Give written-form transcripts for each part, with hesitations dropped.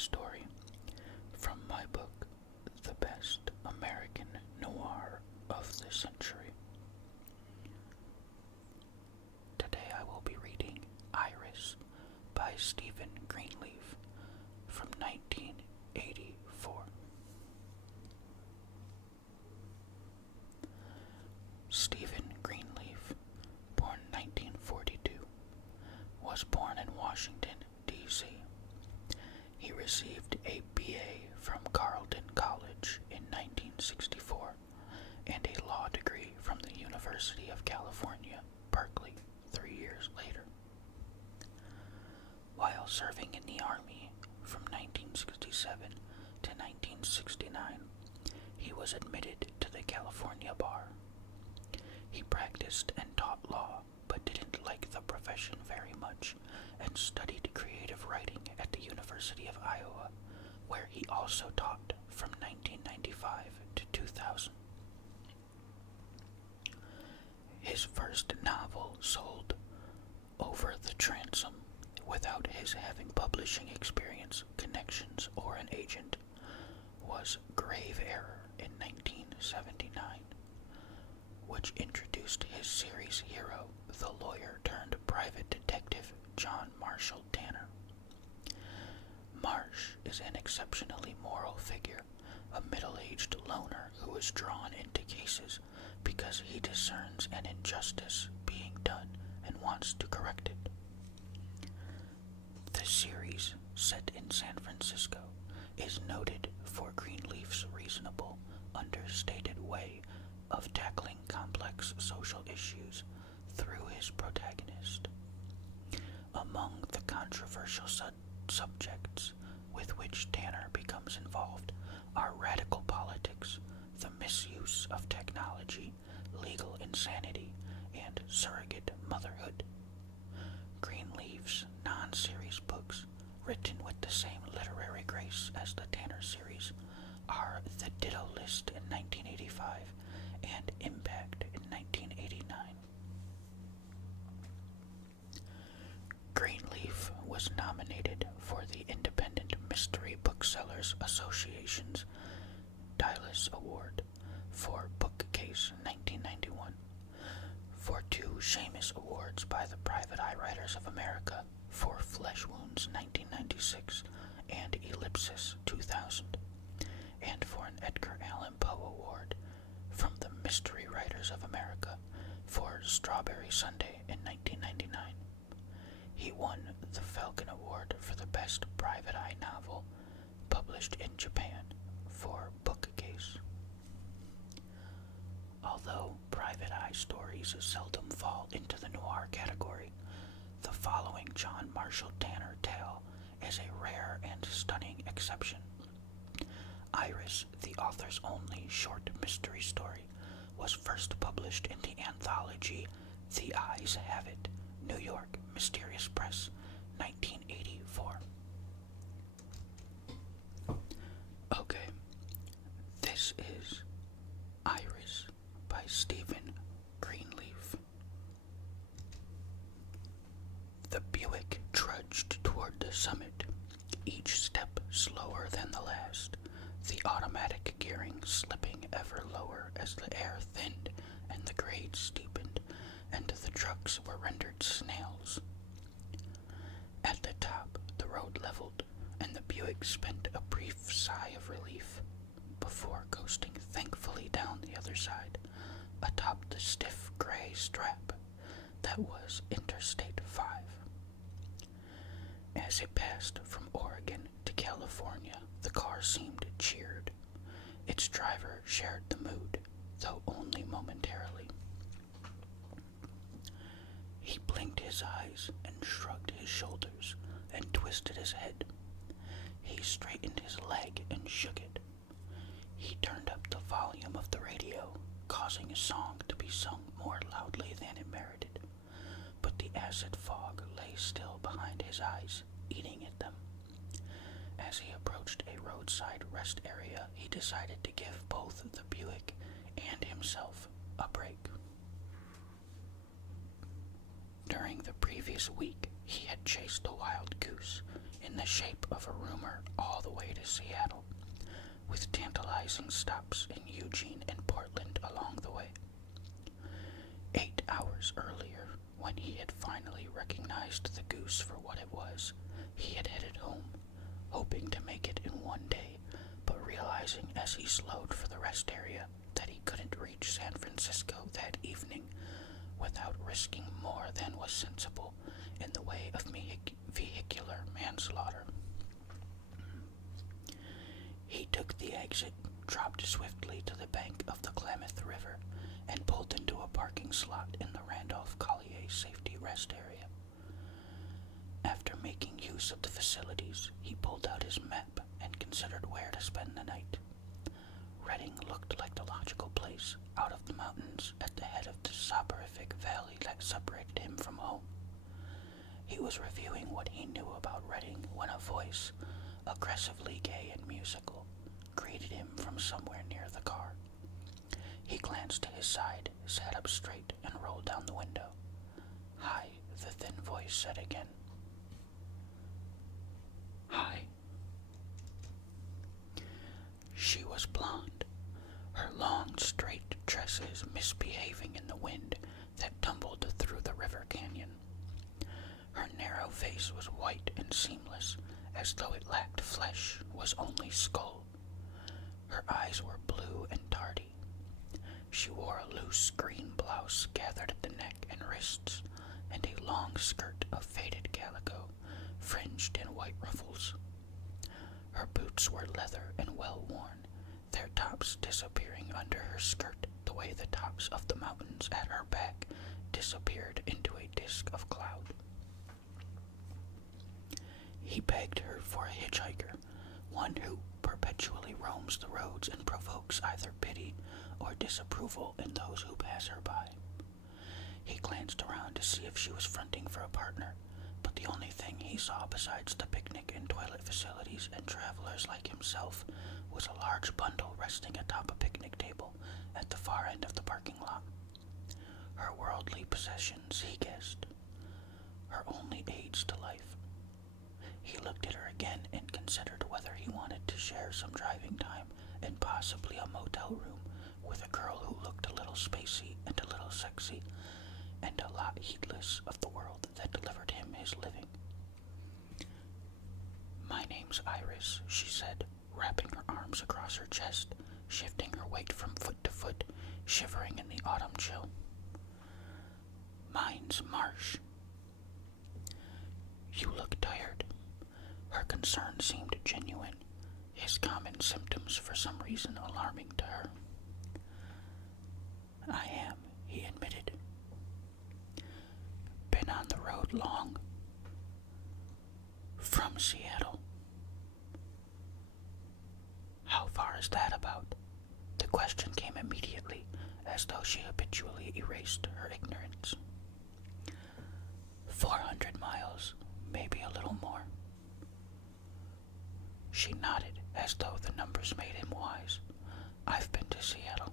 story from my book, The Best American Noir of the Century. Today I will be reading Iris by Stephen Greenleaf from 1984. Stephen Greenleaf, born 1942, was born in Washington, D.C. He received a B.A. from Carleton College in 1964 and a law degree from the University of California, Berkeley, 3 years later. While serving in the Army from 1967 to 1969, he was admitted to the California bar. He practiced and taught law, but didn't like the profession very much, and studied creative writing at the University of Iowa, where he also taught from 1995 to 2000. His first novel sold over the transom without his having publishing experience, connections, or an agent was Grave Error in 1979, which introduced his series hero, the lawyer-turned-private detective John Marshall Tanner. Marsh is an exceptionally moral figure, a middle-aged loner who is drawn into cases because he discerns an injustice being done and wants to correct it. The series, set in San Francisco, is noted for Greenleaf's reasonable, understated way of tackling complex social issues through his protagonist. Among the controversial subjects with which Tanner becomes involved are radical politics, the misuse of technology, legal insanity, and surrogate motherhood. Greenleaf's non-series books, written with the same literary grace as the Tanner series, are The Ditto List in 1985 and Impact in 1989. Greenleaf was nominated for the Independent Mystery Booksellers Association's Dylas Award for Bookcase 1991, for 2 Shamus Awards by the Private Eye Writers of America for Flesh Wounds 1996 and Ellipsis 2000, and for an Edgar Allan Poe Award from the Mystery Writers of America for Strawberry Sunday in 1999. He won the Falcon Award for the Best Private Eye Novel published in Japan for Bookcase. Although Private Eye stories seldom fall into the noir category, the following John Marshall Tanner tale is a rare and stunning exception. Iris, the author's only short mystery story, was first published in the anthology The Eyes Have It, New York, Mysterious Press, 1984. Okay, this is Iris by Stephen Greenleaf. The Buick trudged toward the summit, each step slower than the last, the automatic gearing slipping ever lower as the air thinned and the grade steepened, and the trucks were rendered snails. At the top, the road leveled, and the Buick spent a brief sigh of relief before coasting thankfully down the other side, atop the stiff gray strap that was Interstate 5. As it passed from Oregon to California, the car seemed cheered. Its driver shared the mood, though only momentarily. He blinked his eyes and shrugged his shoulders and twisted his head. He straightened his leg and shook it. He turned up the volume of the radio, causing a song to be sung more loudly than it merited, but the acid fog lay still behind his eyes, eating at them. As he approached a roadside rest area, he decided to give both the Buick and himself a break. During the previous week, he had chased a wild goose in the shape of a rumor all the way to Seattle, with tantalizing stops in Eugene and Portland along the way. 8 hours earlier, when he had finally recognized the goose for what it was, he had headed home, hoping to make it in one day, but realizing as he slowed for the rest area that he couldn't reach San Francisco that evening without risking more than was sensible in the way of vehicular manslaughter. He took the exit, dropped swiftly to the bank of the Klamath River, and pulled into a parking slot in the Randolph Collier Safety Rest Area. After making use of the facilities, he pulled out his map and considered where to spend the night. Redding looked like the logical place, out of the mountains, at the head of the soporific valley that separated him from home. He was reviewing what he knew about Redding when a voice, aggressively gay and musical, greeted him from somewhere near the car. He glanced to his side, sat up straight, and rolled down the window. "Hi," the thin voice said again. "Hi." She was blonde, her long, straight tresses misbehaving in the wind that tumbled through the river canyon. Her narrow face was white and seamless, as though it lacked flesh, was only skull. Her eyes were blue and tardy. She wore a loose green blouse gathered at the neck and wrists, and a long skirt of faded calico, fringed in white ruffles. Her boots were leather and well worn, their tops disappearing under her skirt the way the tops of the mountains at her back disappeared into a disk of cloud. He begged her for a hitchhiker, one who perpetually roams the roads and provokes either pity or disapproval in those who pass her by. He glanced around to see if she was fronting for a partner, but the only thing he saw besides the picnic and toilet facilities and travelers like himself was a large bundle resting atop a picnic table at the far end of the parking lot. Her worldly possessions, he guessed. Her only aids to life. He looked at her again and considered whether he wanted to share some driving time and possibly a motel room with a girl who looked a little spacey and a little sexy and a lot heedless of the world that delivered him his living. "My name's Iris," she said, wrapping her arms across her chest, shifting her weight from foot to foot, shivering in the autumn chill. "Mine's Marsh." "You look tired." Her concern seemed genuine, his common symptoms for some reason alarming to her. "I am," he admitted. "Been on the road long?" "From Seattle." "How far is that about?" The question came immediately, as though she habitually erased her ignorance. 400 miles, maybe a little more. She nodded, as though the numbers made him wise. "I've been to Seattle."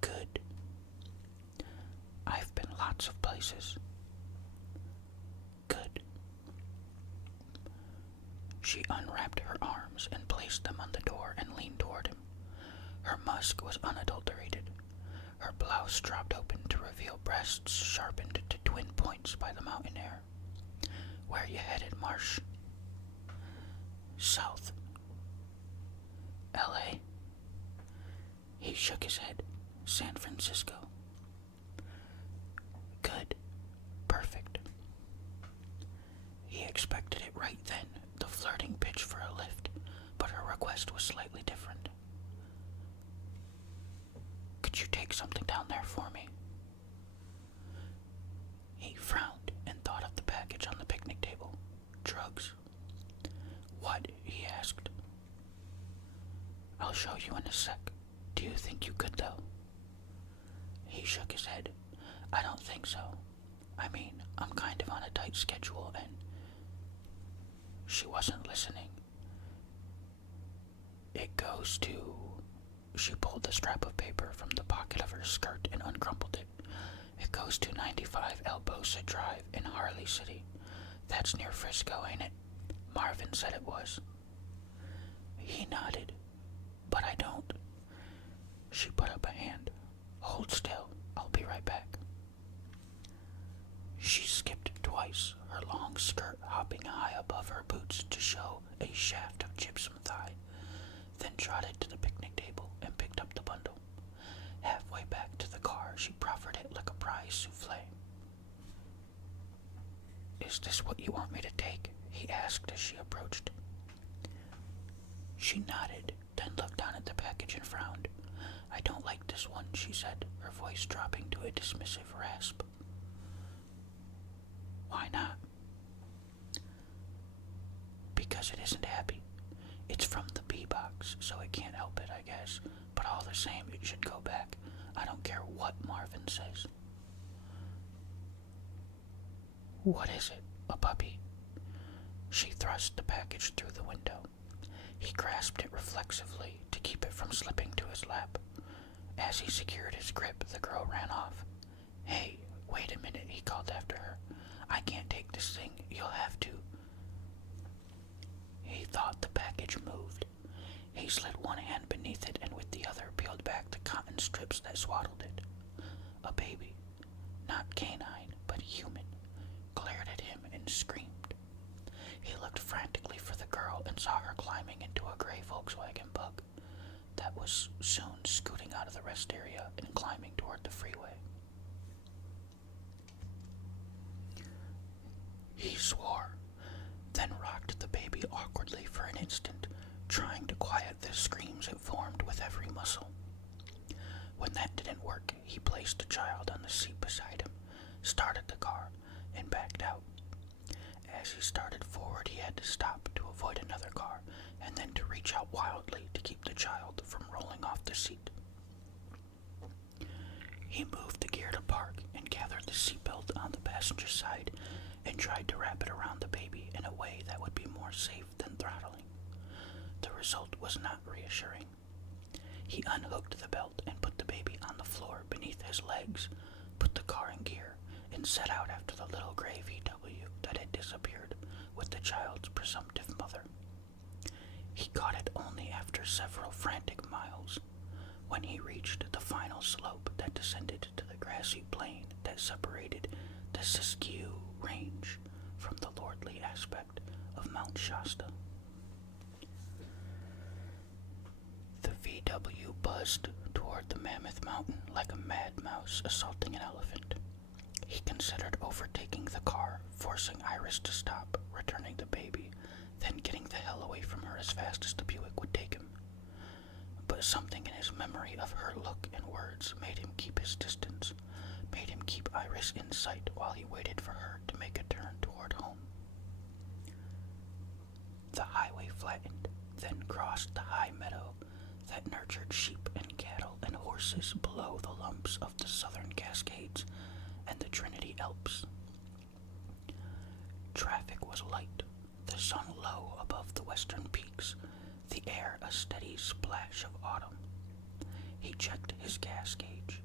"Good." "I've been lots of places." "Good." She unwrapped her arms and placed them on the door and leaned toward him. Her musk was unadulterated. Her blouse dropped open to reveal breasts sharpened to twin points by the mountain air. "Where you headed, Marsh?" "South." "L.A.?" He shook his head. "San Francisco." "Good. Perfect." He expected it right then, the flirting pitch for a lift, but her request was slightly different. "Could you take something down there for me?" He frowned and thought of the package on the picnic table. "Drugs?" "What?" he asked. "I'll show you in a sec. Do you think you could, though?" He shook his head. "I don't think so. I mean, I'm kind of on a tight schedule and—" She wasn't listening. "It goes to—" She pulled the scrap of paper from the pocket of her skirt and uncrumpled it. "It goes to 95 Albosa Drive in Harley City. That's near Frisco, ain't it? Marvin said it was. He nodded. But I don't. She put up a hand. Hold still. I'll be right back. She skipped twice, her long skirt hopping high above her boots to show a shaft of gypsum thigh, then trotted to the picnic table and picked up the bundle. Halfway back to the car, she proffered it like a prize souffle. Is this what you want me to take? He asked as she approached. She nodded, then looked down at the package and frowned. I don't like this one, she said, her voice dropping to a dismissive rasp. Why not? Because it isn't happy. It's from the B box, so it can't help it, I guess. But all the same, it should go back. I don't care what Marvin says. What is it? A puppy? She thrust the package through the window. He grasped it reflexively to keep it from slipping to his lap. As he secured his grip, the girl ran off. Hey, wait a minute, he called after her. I can't take this thing. You'll have to. He thought the package moved. He slid one hand beneath it and with the other peeled back the cotton strips that swaddled it. A baby, not canine, but human, glared at him and screamed. He looked frantically for the girl and saw her climbing into a gray Volkswagen Bug that was soon scooting out of the rest area and climbing toward the freeway. He swore, then rocked the baby awkwardly for an instant, trying to quiet the screams it formed with every muscle. When that didn't work, he placed the child on the seat beside him, started the car, and backed out. As he started forward, he had to stop to avoid another car, and then to reach out wildly to keep the child from rolling off the seat. He moved the gear to park and gathered the seatbelt on the passenger side and tried to wrap it around the baby in a way that would be more safe than throttling. The result was not reassuring. He unhooked the belt and put the baby on the floor beneath his legs, put the car in gear, and set out after the little gray VW that had disappeared with the child's presumptive mother. He caught it only after several frantic miles, when he reached the final slope that descended to the grassy plain that separated the Siskiyou Range from the lordly aspect of Mount Shasta. The VW buzzed toward the mammoth mountain like a mad mouse assaulting an elephant. He considered overtaking the car, forcing Iris to stop, returning the baby, then getting the hell away from her as fast as the Buick would take him. But something in his memory of her look and words made him keep his distance, made him keep Iris in sight while he waited for her to make a turn toward home. The highway flattened, then crossed the high meadow that nurtured sheep and cattle and horses below the lumps of the southern Cascades and the Trinity Alps. Traffic was light, the sun low above the western peaks, the air a steady splash of autumn. He checked his gas gauge.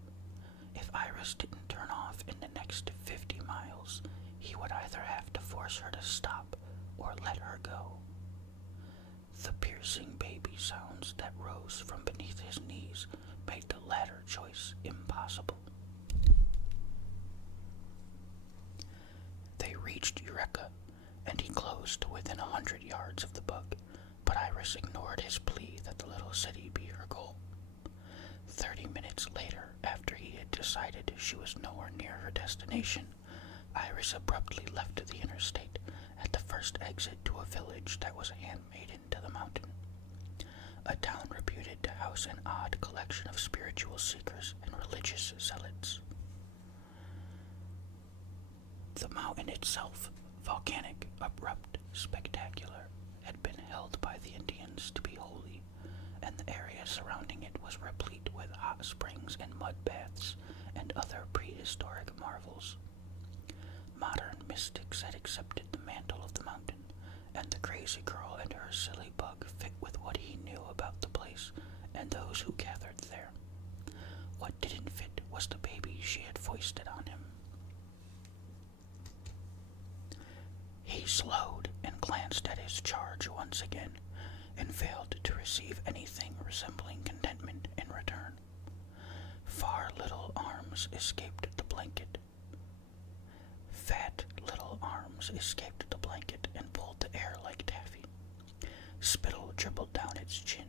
If Iris didn't turn off in the next 50 miles, he would either have to force her to stop or let her go. The piercing baby sounds that rose from beneath his knees made the latter choice impossible. They reached Eureka, and he closed to within 100 yards of the Bug, but Iris ignored his plea that the little city be her goal. 30 minutes later, after he had decided she was nowhere near her destination, Iris abruptly left the interstate at the first exit to a village that was handmade into the mountain, a town reputed to house an odd collection of spiritual seekers and religious zealots. The mountain itself, volcanic, abrupt, spectacular, had been held by the Indians to be holy, and the area surrounding it was replete with hot springs and mud baths and other prehistoric marvels. Modern mystics had accepted the mantle of the mountain, and the crazy girl and her silly bug fit with what he knew about the place and those who gathered there. What didn't fit was the baby she had foisted on him. slowed and glanced at his charge once again, and failed to receive anything resembling contentment in return. Far little arms escaped the blanket. Fat little arms escaped the blanket and pulled the air like taffy. Spittle dribbled down its chin.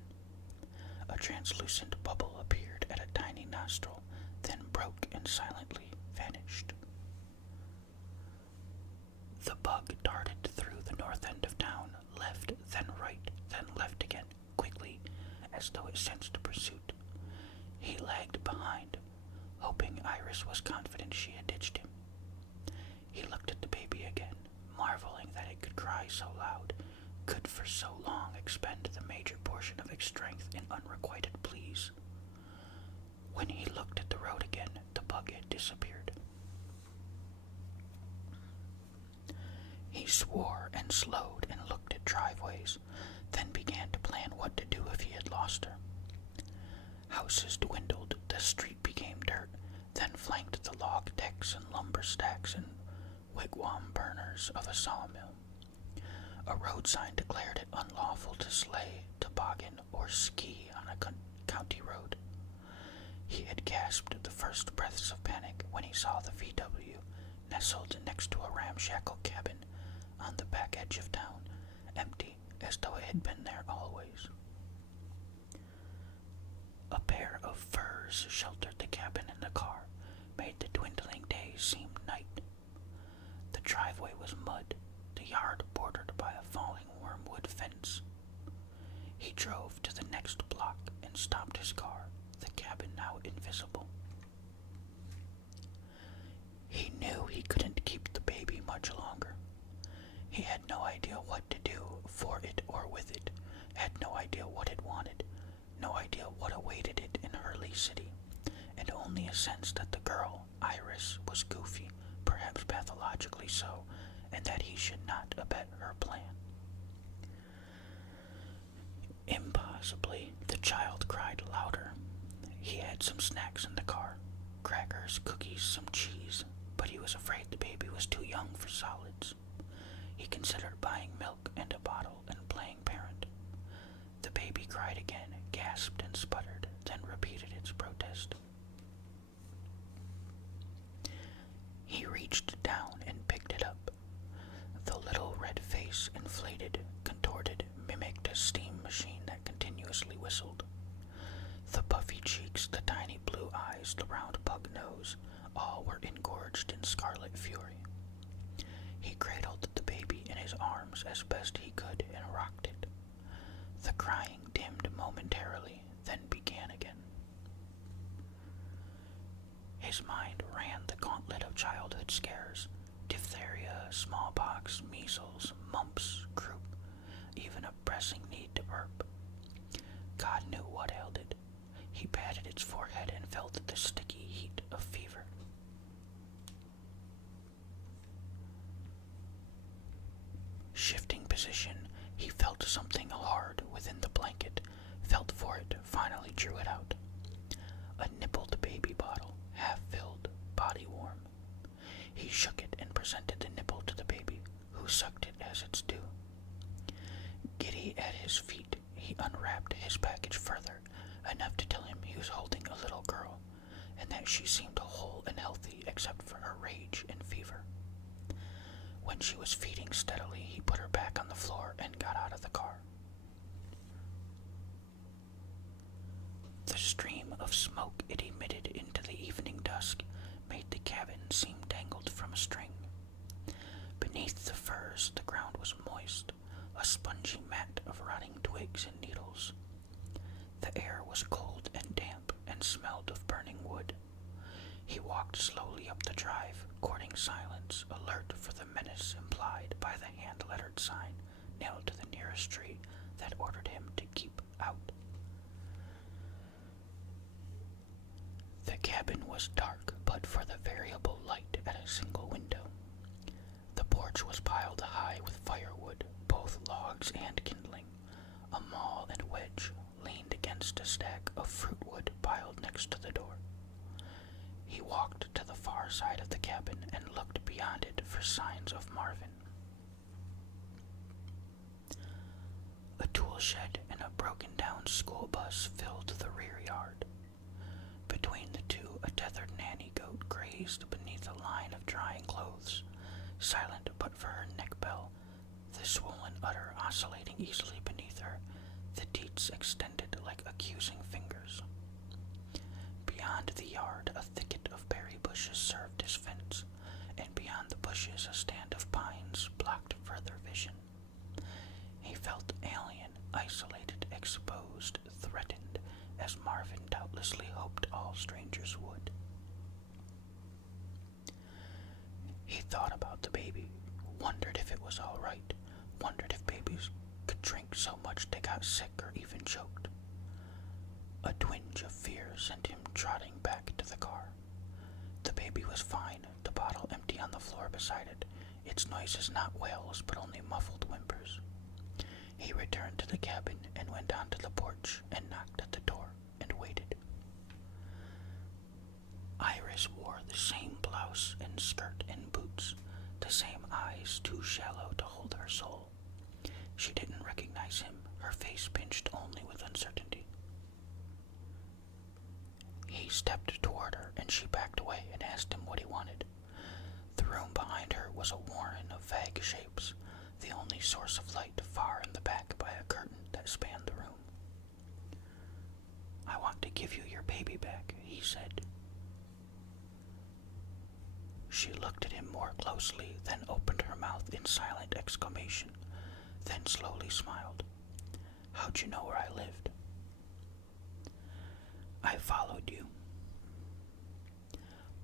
A translucent bubble appeared at a tiny nostril, then broke and silently vanished. The bug darted through the north end of town, left, then right, then left again, quickly, as though it sensed pursuit. He lagged behind, hoping Iris was confident she had ditched him. He looked at the baby again, marveling that it could cry so loud, could for so long expend the major portion of its strength in unrequited pleas. When he looked at the road again, the bug had disappeared. He swore and slowed and looked at driveways, then began to plan what to do if he had lost her. Houses dwindled, the street became dirt, then flanked the log decks and lumber stacks and wigwam burners of a sawmill. A road sign declared it unlawful to sleigh, toboggan, or ski on a county road. He had gasped the first breaths of panic when he saw the VW nestled next to a ramshackle cabin on the back edge of town, empty as though it had been there always. A pair of furs sheltered the cabin, and the car made the dwindling days seem night. The driveway was mud, the yard bordered by a falling wormwood fence. He drove to the next block and stopped his car, the cabin now invisible. He knew he couldn't keep the baby much longer. He had no idea what to do for it or with it, had no idea what it wanted, no idea what awaited it in Hurley City, and only a sense that the girl, Iris, was goofy, perhaps pathologically so, and that he should not abet her plan. Impossibly, the child cried louder. He had some snacks in the car, crackers, cookies, some cheese, but he was afraid the baby was too young for solids. He considered buying milk and a bottle and playing parent. The baby cried again, gasped and sputtered, then repeated its protest. He reached down and picked it up. The little red face, inflated, contorted, mimicked a steam machine that continuously whistled. The puffy cheeks, the tiny blue eyes, the round pug nose, all were engorged in scarlet fury. He cradled the baby in his arms as best he could and rocked it. The crying dimmed momentarily, then began again. His mind ran the gauntlet of childhood scares: diphtheria, smallpox, measles, mumps, croup, even a pressing need to burp. God knew what ailed it. He patted its forehead and felt the sticky heat of fever. Shifting position, he felt something hard within the blanket, felt for it, finally drew it out. A nippled baby bottle, half filled, body warm. He shook it and presented the nipple to the baby, who sucked it as its due. Giddy at his feet, he unwrapped his package further, enough to tell him he was holding a little girl, and that she seemed whole and healthy except for her rage and fever. When she was feeding steadily, he put her back on the floor and got out of the car. The stream of smoke it emitted into the evening dusk made the cabin seem dangled from a string. Beneath the furs, the ground was moist, a spongy mat of rotting twigs and needles. The air was cold and damp and smelled of burning wood. He walked slowly up the drive, courting silence, alert for the menace implied by the hand-lettered sign nailed to the nearest tree that ordered him to keep out. The cabin was dark but for the variable light at a single window. The porch was piled high with firewood, both logs and kindling. A maul and wedge leaned against a stack of fruitwood piled next to the door. He walked to the far side of the cabin and looked beyond it for signs of Marvin. tool shed and a broken-down school bus filled the rear yard. Between the two, a tethered nanny goat grazed beneath a line of drying clothes, silent but for her neck bell, the swollen udder oscillating easily beneath her, the teats extended like accusing fingers. Beyond the yard, a thicket of berry bushes served as fence, and beyond the bushes a stand of pines blocked further vision. He felt alien, isolated, exposed, threatened, as Marvin doubtlessly hoped all strangers would. He thought about the baby, wondered if it was all right, wondered if babies could drink so much they got sick or even choked. A twinge of fear sent him trotting back to the car. The baby was fine, the bottle empty on the floor beside it, its noises not wails but only muffled whimpers. He returned to the cabin and went onto the porch and knocked at the door and waited. Iris wore the same blouse and skirt and boots, the same eyes too shallow to hold her soul. She didn't recognize him, her face pinched only with uncertainty. He stepped toward her and she backed away and asked him what he wanted. The room behind her was a warren of vague shapes, the only source of light far in the back by a curtain that spanned the room. "I want to give you your baby back," he said. She looked at him more closely, then opened her mouth in silent exclamation, then slowly smiled. "How'd you know where I lived?" "I followed you."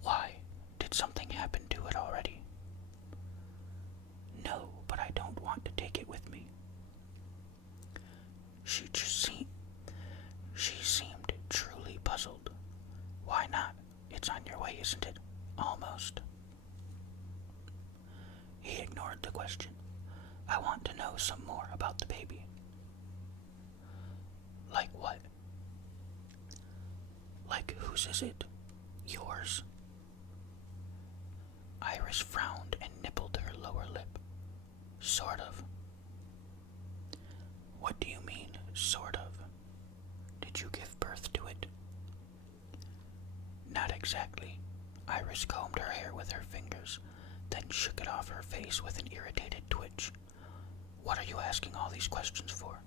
"Why? Did something happen to it already?" "No, but I don't want to take it with me." She seemed truly puzzled. "Why not? It's on your way, isn't it? Almost." He ignored the question. "I want to know some more about the baby." "Like what?" "Like whose is it? Yours?" Iris frowned and nibbled her lower lip. "Sort of." "What do you mean, sort of? Did you give birth to it?" "Not exactly." Iris combed her hair with her fingers, then shook it off her face with an irritated twitch. "What are you asking all these questions for?"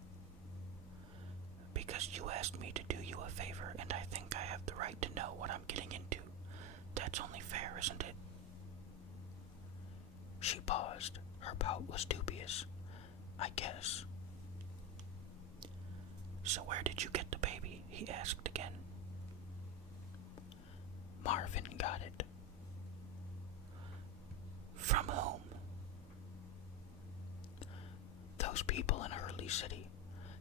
"Because you asked me to do you a favor, and I think I have the right to know what I'm getting into. That's only fair, isn't it?" She paused. Her pout was dubious. "I guess." "So where did you get the baby?" he asked again. "Marvin got it." "From whom?" "Those people in Hurley City.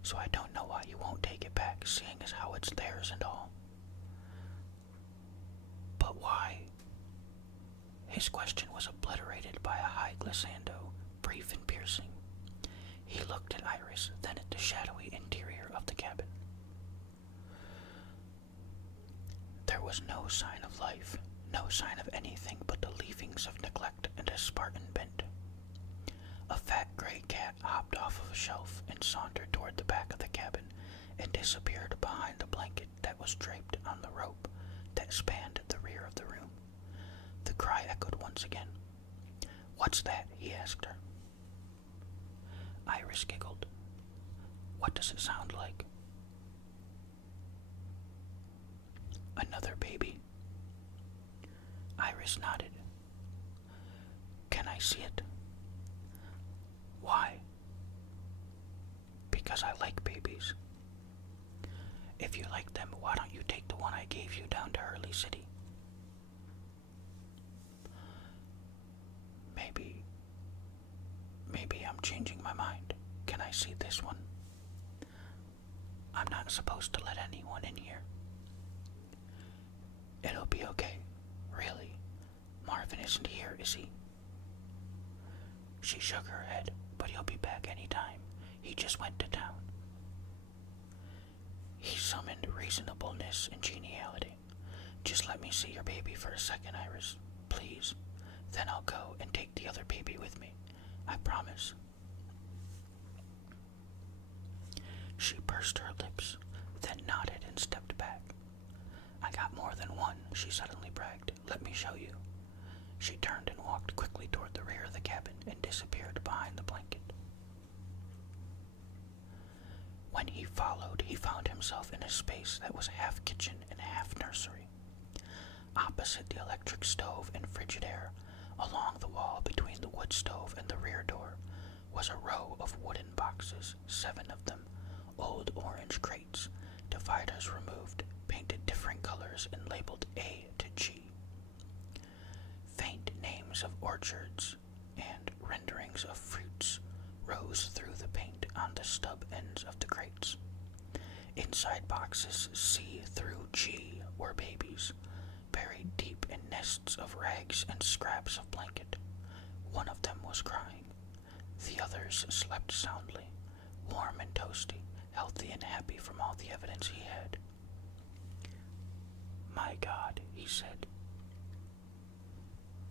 So I don't know why you won't take it back, seeing as how it's theirs and all." "But why?" His question was obliterated by a high glissando, brief and piercing. He looked at Iris, then at the shadowy interior of the cabin. There was no sign of life, no sign of anything but the leavings of neglect and a Spartan bent. A fat gray cat hopped off of a shelf and sauntered toward the back of the cabin and disappeared behind the blanket that was draped on the rope that spanned the rear of the room. The cry echoed once again. "What's that?" he asked her. Iris giggled. "What does it sound like?" "Another baby." Iris nodded. "Can I see it?" "Why?" "Because I like babies." "If you like them, why don't you take the one I gave you down to Hurley City?" Maybe I'm changing my mind. Can I see this one?" "I'm not supposed to let anyone in here." "It'll be okay. Really. Marvin isn't here, is he?" She shook her head, "But he'll be back any time. He just went to town." He summoned reasonableness and geniality. "Just let me see your baby for a second, Iris. Please. Then I'll go and take the other baby with me. I promise." She pursed her lips, then nodded and stepped back. I got more than one, she suddenly bragged. Let me show you. She turned and walked quickly toward the rear of the cabin and disappeared behind the blanket. When he followed, he found himself in a space that was half kitchen and half nursery. Opposite the electric stove and Frigidaire, along the wall between the wood stove and the rear door, was a row of wooden boxes, 7 of them, old orange crates, dividers removed, painted different colors and labeled A to G. Faint names of orchards and renderings of fruits rose through the paint on the stub ends of the crates. Inside boxes C through G were babies, buried deep in nests of rags and scraps of blanket. One of them was crying. The others slept soundly, warm and toasty, healthy and happy from all the evidence he had. My God, he said.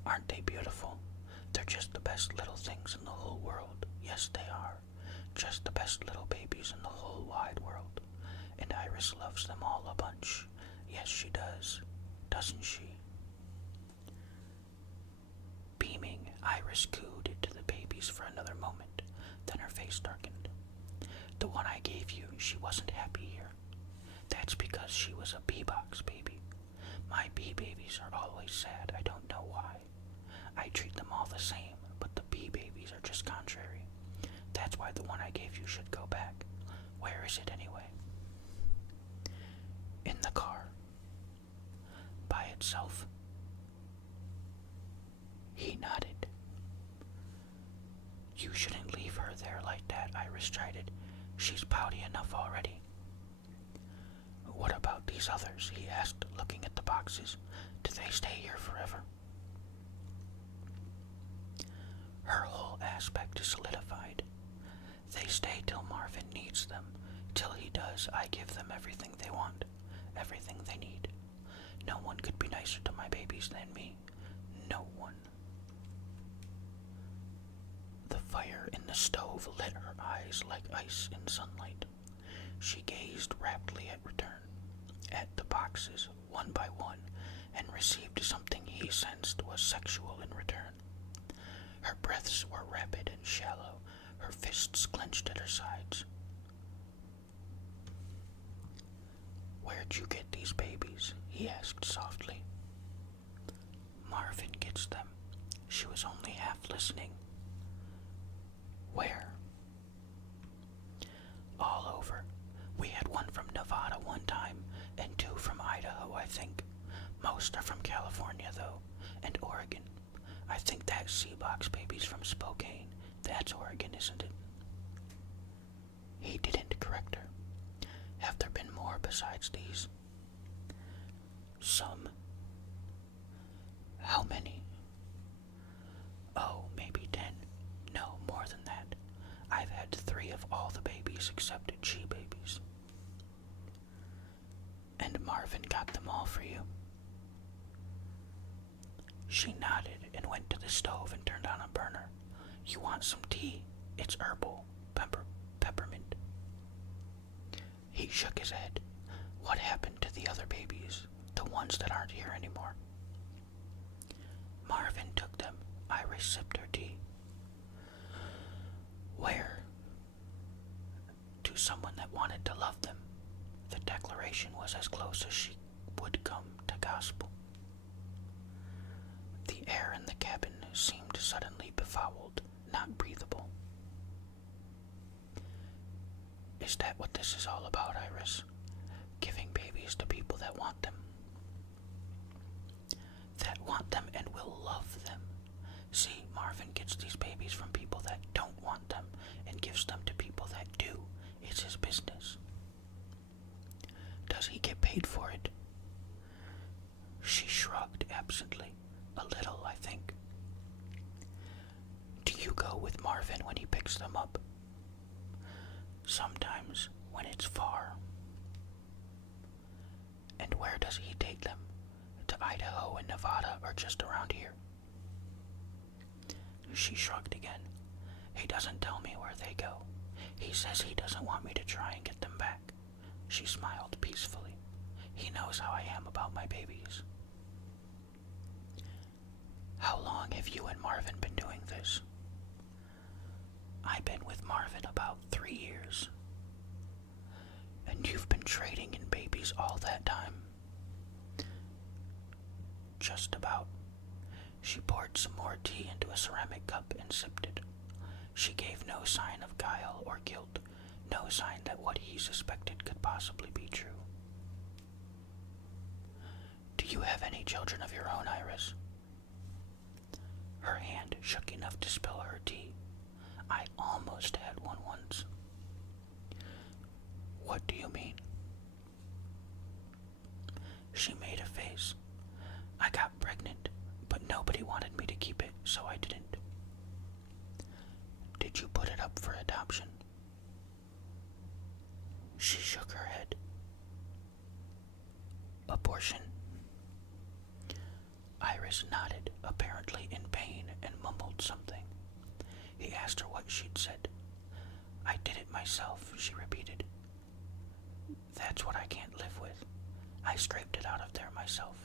Aren't they beautiful? They're just the best little things in the whole world. Yes, they are. Just the best little babies in the whole wide world. And Iris loves them all a bunch. Yes, she does. Doesn't she? Beaming, Iris cooed into the babies for another moment. Then her face darkened. The one I gave you, she wasn't happy here. That's because she was a bee-box baby. My bee babies are always sad. I don't know why. I treat them all the same, but the bee babies are just contrary. That's why the one I gave you should go back. Where is it anyway? In the car. By itself. He nodded. You shouldn't leave her there like that, Iris chided. She's pouty enough already. What about these others? He asked, looking at the boxes. Do they stay here forever? Her whole aspect solidified. They stay till Marvin needs them. Till he does, I give them everything they want, everything they need. No one could be nicer to my babies than me. No one. The fire in the stove lit her eyes like ice in sunlight. She gazed raptly at the boxes, one by one, and received something he sensed was sexual in return. Her breaths were rapid and shallow, her fists clenched at her sides. Where'd you get these babies? He asked softly. Marvin gets them. She was only half listening. Where? All over. We had one from Nevada one time, and 2 from Idaho, I think. Most are from California, though, and Oregon. I think that Seabox baby's from Spokane. That's Oregon, isn't it? He didn't correct her. Have there been more besides these? Some. How many? Oh, maybe 10. No, more than that. I've had 3 of all the babies except G babies. And Marvin got them all for you? She nodded and went to the stove and turned on a burner. You want some tea? It's herbal. Peppermint. He shook his head. What happened to the other babies? The ones that aren't here anymore? Marvin took them. Iris sipped her tea. Where? To someone that wanted to love them. The declaration was as close as she would come to gospel. The air in the cabin seemed suddenly befouled, not breathable. Is that what this is all about, Iris? Giving babies to people that want them? That want them and will love them. See, Marvin gets these babies from people that don't want them and gives them to people that do. It's his business. Does he get paid for it? She shrugged absently. A little, I think. Do you go with Marvin when he picks them up? Sometimes, when it's far. And where does he take them? To Idaho and Nevada, or just around here? She shrugged again. He doesn't tell me where they go. He says he doesn't want me to try and get them back. She smiled peacefully. He knows how I am about my babies. How long have you and Marvin been doing this? I've been with Marvin about 3 years. And you've been trading in babies all that time? Just about. She poured some more tea into a ceramic cup and sipped it. She gave no sign of guile or guilt, no sign that what he suspected could possibly be true. Do you have any children of your own, Iris? Her hand shook enough to spill her tea. I almost had one once. What do you mean? She made a face. I got pregnant, but nobody wanted me to keep it, so I didn't. Did you put it up for adoption? She shook her head. Abortion? Iris nodded, apparently in pain, and mumbled something. He asked her what she'd said. I did it myself, she repeated. That's what I can't live with. I scraped it out of there myself.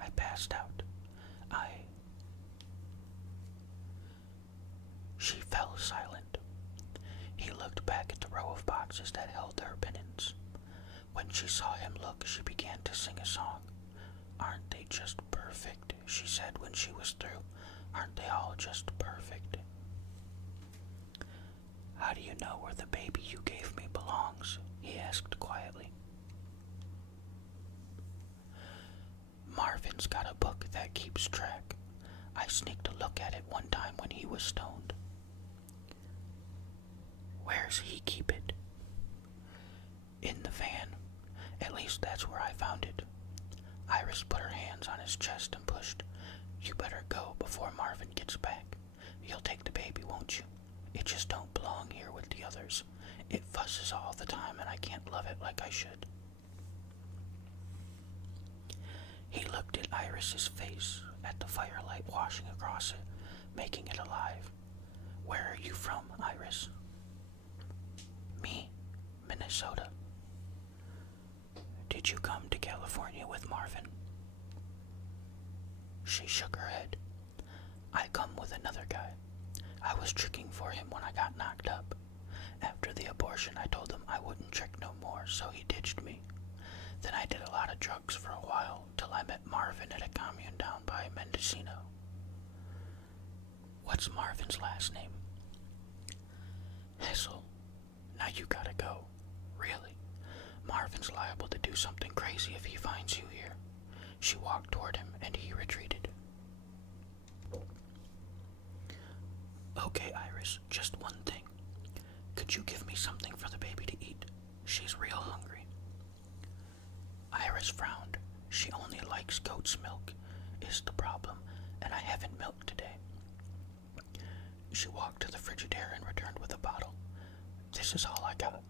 I passed out. She fell silent. He looked back at the row of boxes that held her penance. When she saw him look, she began to sing a song. Aren't they just perfect? She said when she was through. Aren't they all just perfect? How do you know where the baby you gave me belongs? He asked quietly. Marvin's got a book that keeps track. I sneaked a look at it one time when he was stoned. Where's he keep it? In the van. At least that's where I found it. Iris put her hands on his chest and pushed. You better go before Marvin gets back. You'll take the baby, won't you? It just don't belong here with the others. It fusses all the time and I can't love it like I should. He looked at Iris's face, at the firelight washing across it, making it alive. Where are you from, Iris? Me, Minnesota. Did you come to California with Marvin? She shook her head. I come with another guy. I was tricking for him when I got knocked up. After the abortion, I told him I wouldn't trick no more, so he ditched me. Then I did a lot of drugs for a while, till I met Marvin at a commune down by Mendocino. What's Marvin's last name? Hessel. Now you gotta go. Really. Marvin's liable to do something crazy if he finds you here. She walked toward him, and he retreated. Okay, Iris, just one thing. Could you give me something for the baby to eat? She's real hungry. Iris frowned. She only likes goat's milk, is the problem, and I haven't milked today. She walked to the Frigidaire and returned with a bottle. This is all I got.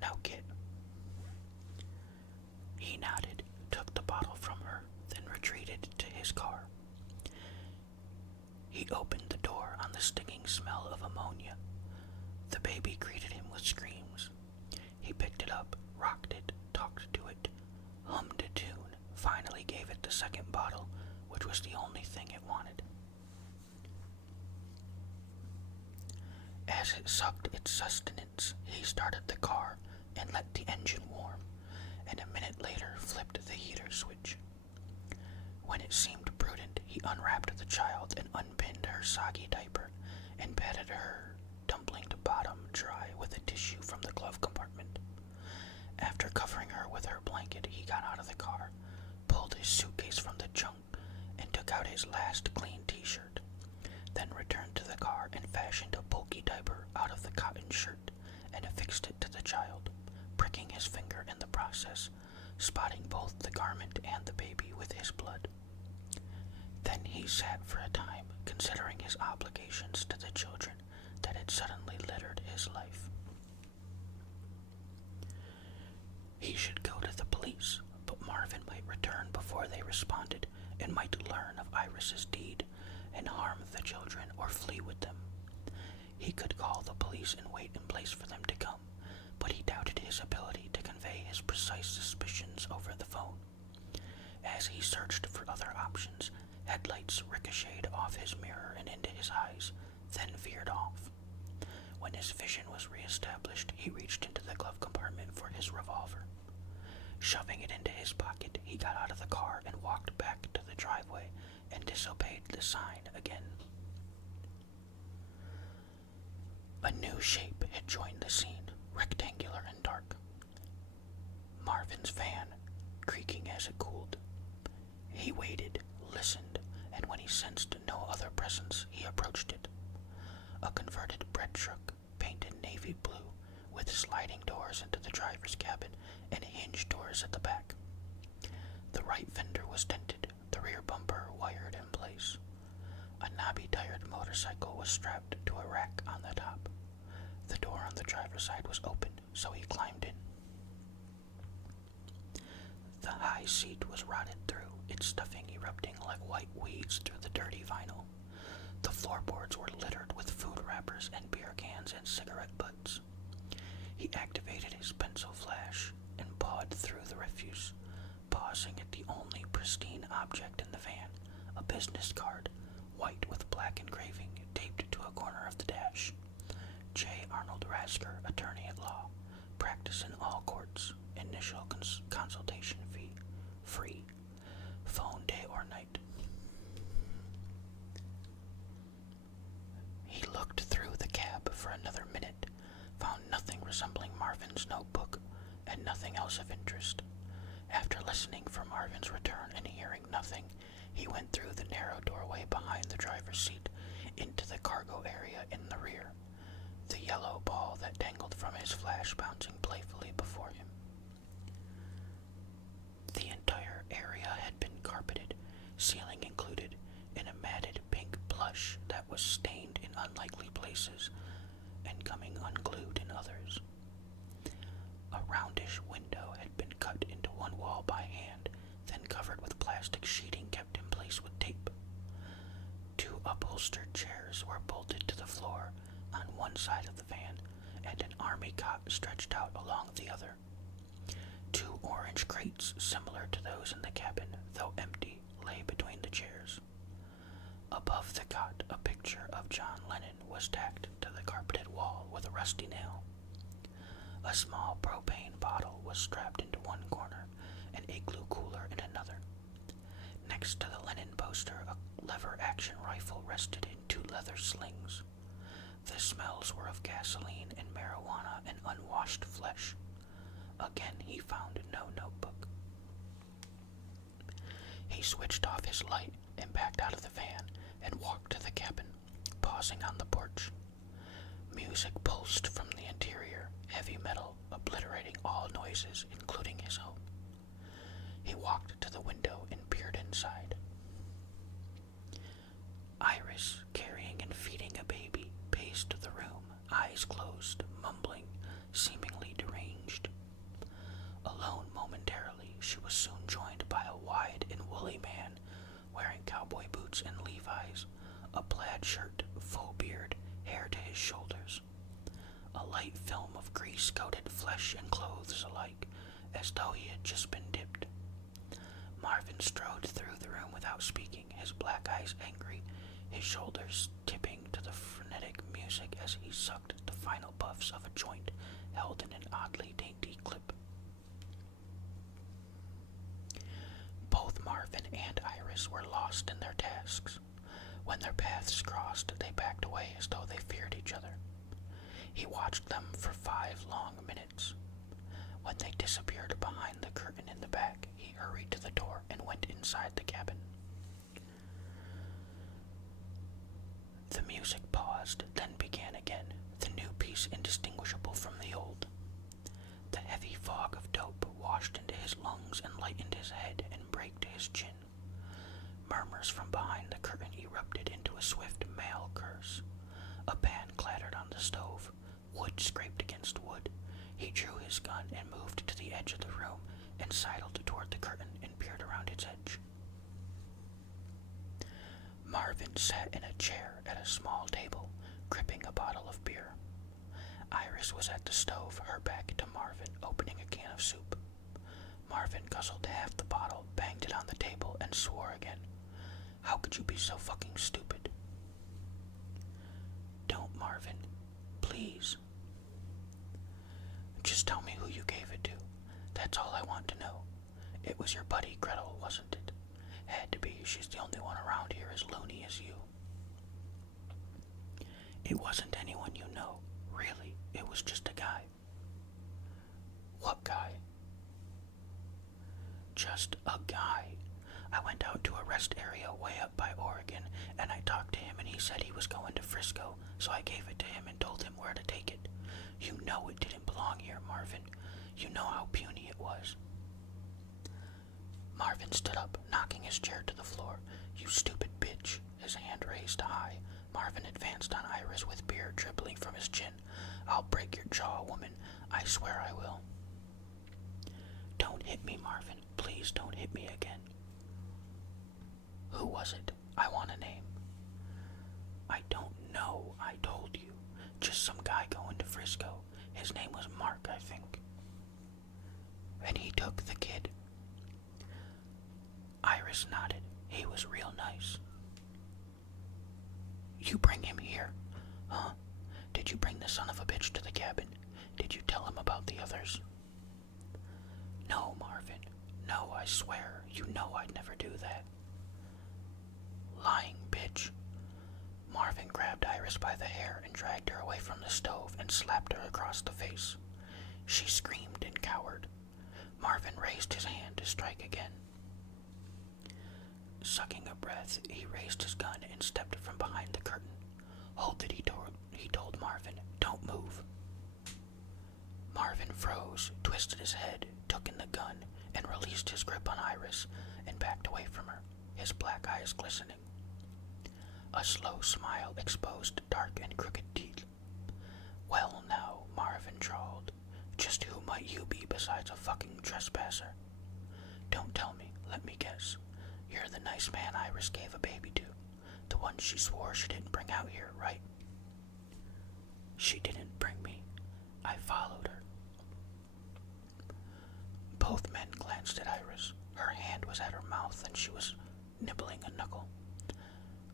Now get. He nodded, took the bottle from her, then retreated to his car. He opened the door on the stinging smell of ammonia. The baby greeted him with screams. He picked it up, rocked it, talked to it, hummed a tune, finally gave it the second bottle, which was the only thing it wanted. As it sucked its sustenance, he started the car and let the engine warm, and a minute later flipped the heater switch. When it seemed prudent, he unwrapped the child and unpinned her soggy diaper and patted her dumpling to bottom dry with a tissue from the glove compartment. After covering her with her blanket, he got out of the car, pulled his suitcase from the trunk, and took out his last clean t-shirt, then returned to the car and fashioned a bulky diaper out of the cotton shirt and affixed it to the child, pricking his finger in the process, spotting both the garment and the baby with his blood. Then he sat for a time, considering his obligations to the children that had suddenly littered his life. He should go to the police, but Marvin might return before they responded and might learn of Iris's deed and harm the children or flee with them. He could call the police and wait in place for them to come, but he doubted his ability to convey his precise suspicions over the phone. As he searched for other options, headlights ricocheted off his mirror and into his eyes, then veered off. When his vision was reestablished, he reached into the glove compartment for his revolver. Shoving it into his pocket, he got out of the car and walked back to the driveway and disobeyed the sign again. A new shape had joined the scene, rectangular and dark. Marvin's van, creaking as it cooled. He waited, listened, and when he sensed no other presence, he approached it. A converted bread truck, painted navy blue, with sliding doors into the driver's cabin and hinged doors at the back. The right fender was dented, the rear bumper wired in place. A knobby-tired motorcycle was strapped to a rack on the top. The door on the driver's side was open, so he climbed in. The high seat was rotted through, its stuffing erupting like white weeds through the dirty vinyl. The floorboards were littered with food wrappers and beer cans and cigarette butts. He activated his pencil flash and pawed through the refuse, pausing at the only pristine object in the van, a business card, white with black engraving, taped to a corner of the dash. J. Arnold Rasker, attorney at law, practice in all courts, initial consultation fee, free, phone day or night. He looked through the cab for another minute, found nothing resembling Marvin's notebook, and nothing else of interest. After listening for Marvin's return and hearing nothing, he went through the narrow doorway behind the driver's seat into the cargo area in the rear, the yellow ball that dangled from his flash bouncing playfully before him. The entire area had been carpeted, ceiling included, in a matted pink plush that was stained in unlikely places and coming unglued in others. A roundish window had been cut into one wall by hand, then covered with plastic sheeting kept in place with tape. Two upholstered chairs were bolted to the floor on one side of the van, and an army cot stretched out along the other. Two orange crates, similar to those in the cabin, though empty, lay between the chairs. Above the cot, a picture of John Lennon was tacked to the carpeted wall with a rusty nail. A small propane bottle was strapped into one corner, an igloo cooler in another. Next to the Lennon poster, a lever-action rifle rested in two leather slings. The smells were of gasoline and marijuana and unwashed flesh. Again he found no notebook. He switched off his light and backed out of the van and walked to the cabin, pausing on the porch. Music pulsed from the interior, heavy metal obliterating all noises, including his own. He walked to the window and peered inside. Iris, carrying and feeding a baby, paced the room, eyes closed, mumbling, seemingly deranged. Alone momentarily, she was soon joined by a wide and woolly man, wearing cowboy boots and Levi's, a plaid shirt, full beard, hair to his shoulders. A light film of grease-coated flesh and clothes alike, as though he had just been dipped. Marvin strode through the room without speaking, his black eyes angry, his shoulders tipping to the frenetic music as he sucked the final puffs of a joint held in an oddly dainty clip. Both Marvin and Iris were lost in their tasks. When their paths crossed, they backed away as though they feared each other. He watched them for 5 long minutes. When they disappeared behind the curtain in the back, he hurried to the door and went inside the cabin. The music paused, then began again, the new piece indistinguishable from the old. The heavy fog of dope washed into his lungs and lightened his head and braked his chin. Murmurs from behind the curtain erupted into a swift male curse. A pan clattered on the stove. Wood scraped against wood. He drew his gun and moved to the edge of the room and sidled toward the curtain and peered around its edge. Marvin sat in a chair at a small table, gripping a bottle of Iris was at the stove, her back to Marvin, opening a can of soup. Marvin guzzled half the bottle, banged it on the table, and swore again. How could you be so fucking stupid? Don't, Marvin. Please. Just tell me who you gave it to. That's all I want to know. It was your buddy Gretel, wasn't it? Had to be. She's the only one around here as loony as you. It wasn't anyone you know. Really. It was just a guy. What guy? Just a guy. I went out to a rest area way up by Oregon, and I talked to him, and he said he was going to Frisco, so I gave it to him and told him where to take it. You know it didn't belong here, Marvin. You know how puny it was. Marvin stood up, knocking his chair to the floor. You stupid bitch. His hand raised high. Marvin advanced on Iris with beer dribbling from his chin. I'll break your jaw, woman. I swear I will. Don't hit me, Marvin. Please don't hit me again. Who was it? I want a name. I don't know, I told you. Just some guy going to Frisco. His name was Mark, I think. And he took the kid. Iris nodded. He was real nice. You bring him here? Huh? Did you bring the son of a bitch to the cabin? Did you tell him about the others? No, Marvin. No, I swear. You know I'd never do that. Lying bitch. Marvin grabbed Iris by the hair and dragged her away from the stove and slapped her across the face. She screamed and cowered. Marvin raised his hand to strike again. Sucking a breath, he raised his gun and stepped from behind the curtain. Hold it, he told Marvin. Don't move. Marvin froze, twisted his head, took in the gun, and released his grip on Iris and backed away from her, his black eyes glistening. A slow smile exposed dark and crooked teeth. Well now, Marvin drawled, just who might you be besides a fucking trespasser? Don't tell me, let me guess. You're the nice man Iris gave a baby to, the one she swore she didn't bring out here, right? She didn't bring me. I followed her. Both men glanced at Iris. Her hand was at her mouth and she was nibbling a knuckle.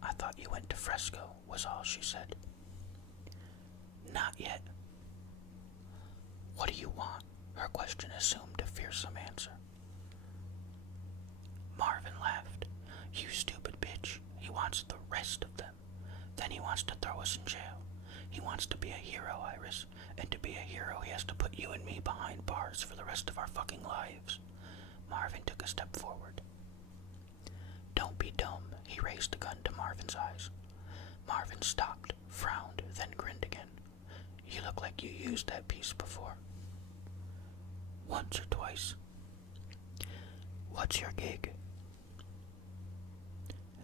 I thought you went to Frisco, was all she said. Not yet. What do you want? Her question assumed a fearsome answer. Marvin laughed. You stupid bitch. He wants the rest of them. Then he wants to throw us in jail. He wants to be a hero, Iris. And to be a hero, he has to put you and me behind bars for the rest of our fucking lives. Marvin took a step forward. Don't be dumb. He raised the gun to Marvin's eyes. Marvin stopped, frowned, then grinned again. You look like you used that piece before. Once or twice. What's your gig?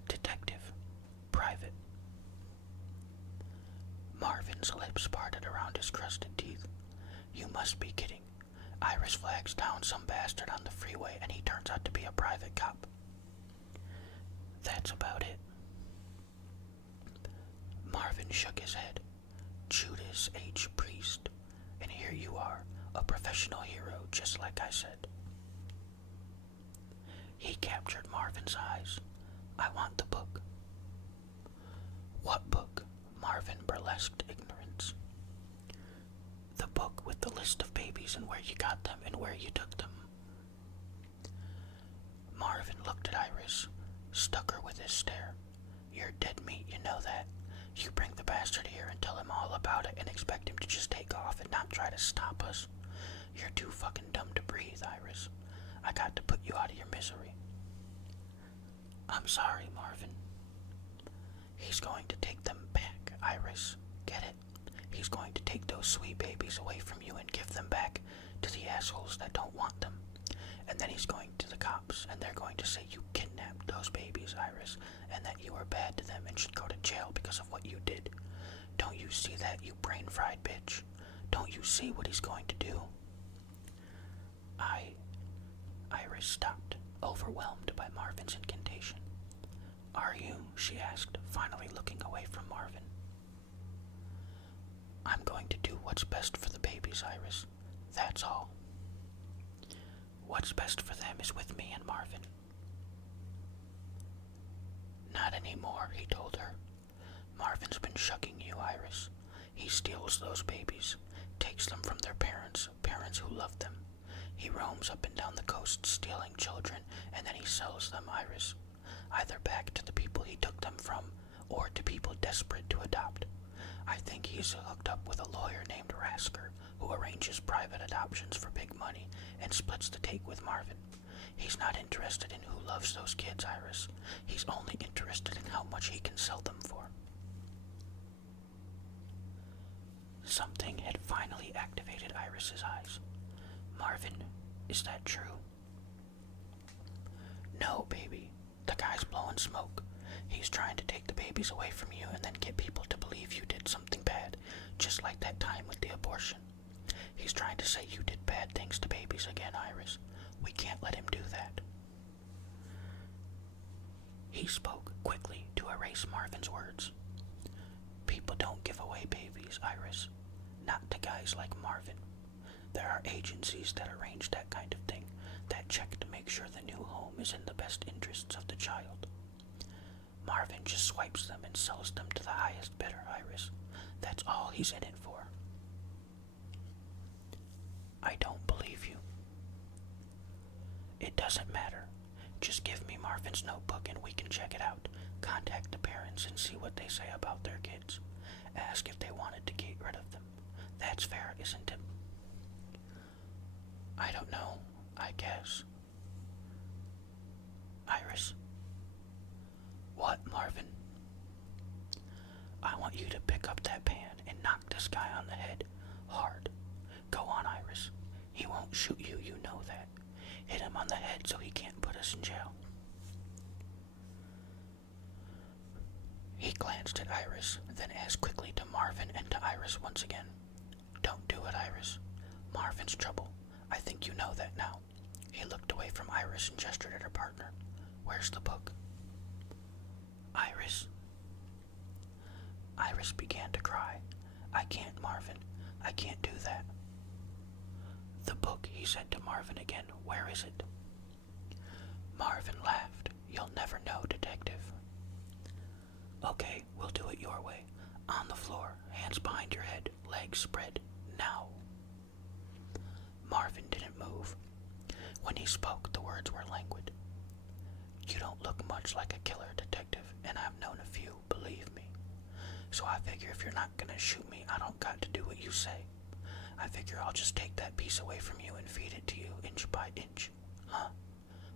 Detective. Private. Marvin's lips parted around his crusted teeth. You must be kidding. Iris flags down some bastard on the freeway and he turns out to be a private cop. That's about it. Marvin shook his head. Judas H. Priest. And here you are, a professional hero, just like I said. He captured Marvin's eyes. I want the book. What book? Marvin burlesqued ignorance. The book with the list of babies and where you got them and where you took them. Marvin looked at Iris, stuck her with his stare. You're dead meat, you know that. You bring the bastard here and tell him all about it and expect him to just take off and not try to stop us. You're too fucking dumb to breathe, Iris. I got to put you out of your misery. I'm sorry, Marvin. He's going to take them back, Iris. Get it? He's going to take those sweet babies away from you and give them back to the assholes that don't want them. And then he's going to the cops, and they're going to say you kidnapped those babies, Iris, and that you were bad to them and should go to jail because of what you did. Don't you see that, you brain-fried bitch? Don't you see what he's going to do? Iris stopped, overwhelmed by Marvin's incantation. Are you? She asked, finally looking away from Marvin. I'm going to do what's best for the babies, Iris. That's all. What's best for them is with me and Marvin. Not anymore, he told her. Marvin's been shucking you, Iris. He steals those babies, takes them from their parents, parents who love them. He roams up and down the coast stealing children, and then he sells them, Iris. Either back to the people he took them from, or to people desperate to adopt. I think he's hooked up with a lawyer named Rasker, who arranges private adoptions for big money and splits the take with Marvin. He's not interested in who loves those kids, Iris. He's only interested in how much he can sell them for. Something had finally activated Iris's eyes. Marvin, is that true? No, baby. The guy's blowing smoke. He's trying to take the babies away from you and then get people to believe you did something bad, just like that time with the abortion. He's trying to say you did bad things to babies again, Iris. We can't let him do that. He spoke quickly to erase Marvin's words. People don't give away babies, Iris. Not to guys like Marvin. There are agencies that arrange that kind of thing, that check to make sure the new home is in the best interests of the child. Marvin just swipes them and sells them to the highest bidder, Iris. That's all he's in it for. I don't believe you. It doesn't matter. Just give me Marvin's notebook and we can check it out. Contact the parents and see what they say about their kids. Ask if they wanted to get rid of them. That's fair, isn't it? I don't know, I guess. Iris? What, Marvin? I want you to pick up that pan and knock this guy on the head, hard. Go on, Iris. He won't shoot you, you know that. Hit him on the head so he can't put us in jail. He glanced at Iris, then as quickly to Marvin and to Iris once again. Don't do it, Iris. Marvin's trouble. I think you know that now. He looked away from Iris and gestured at her partner. Where's the book? Iris. Iris began to cry. I can't, Marvin. I can't do that. The book, he said to Marvin again. Where is it? Marvin laughed. You'll never know, detective. Okay, we'll do it your way. On the floor, hands behind your head, legs spread. Now. Marvin didn't move. When he spoke, the words were languid. You don't look much like a killer, detective, and I've known a few, believe me. So I figure if you're not gonna shoot me, I don't got to do what you say. I figure I'll just take that piece away from you and feed it to you inch by inch. Huh?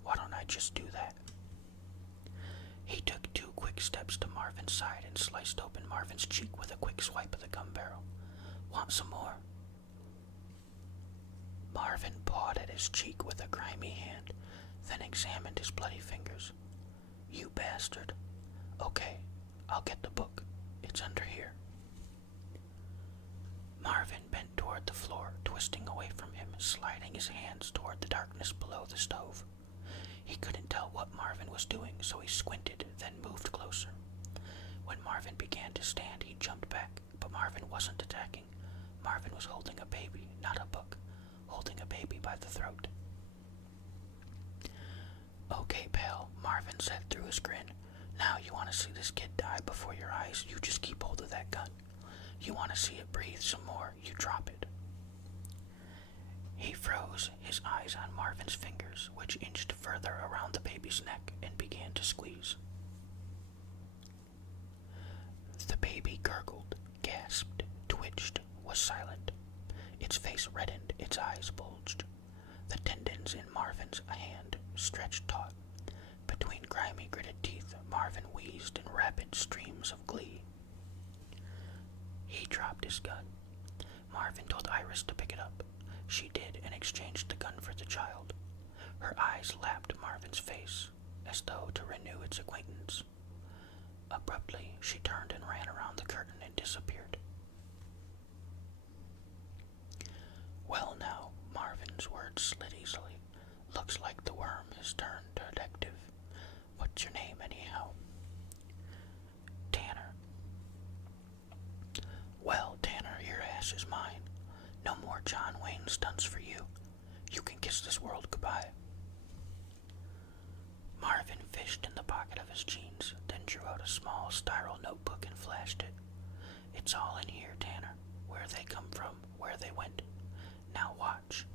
Why don't I just do that? He took 2 quick steps to Marvin's side and sliced open Marvin's cheek with a quick swipe of the gun barrel. Want some more? Marvin pawed at his cheek with a grimy hand, then examined his bloody fingers. You bastard. Okay, I'll get the book. It's under here. Marvin bent toward the floor, twisting away from him, sliding his hands toward the darkness below the stove. He couldn't tell what Marvin was doing, so he squinted, then moved closer. When Marvin began to stand, he jumped back, but Marvin wasn't attacking. Marvin was holding a baby, not a book, holding a baby by the throat. Okay, pal, Marvin said through his grin. Now you want to see this kid die before your eyes, you just keep hold of that gun. You want to see it breathe some more, you drop it. He froze, his eyes on Marvin's fingers, which inched further around the baby's neck and began to squeeze. The baby gurgled, gasped, twitched, was silent. Its face reddened, its eyes bulged. The tendons in Marvin's hand stretched taut. Between grimy, gritted teeth, Marvin wheezed in rapid streams of glee. He dropped his gun. Marvin told Iris to pick it up. She did and exchanged the gun for the child. Her eyes lapped Marvin's face, as though to renew its acquaintance. Abruptly, she turned and ran around the curtain and disappeared. Well now, Marvin's words slid easily. Looks like the worm has turned detective. What's your name, anyhow? Tanner. Well, Tanner, you're a small spiral notebook and flashed it. "It's all in here, Tanner. Where they come from, where they went. Now watch."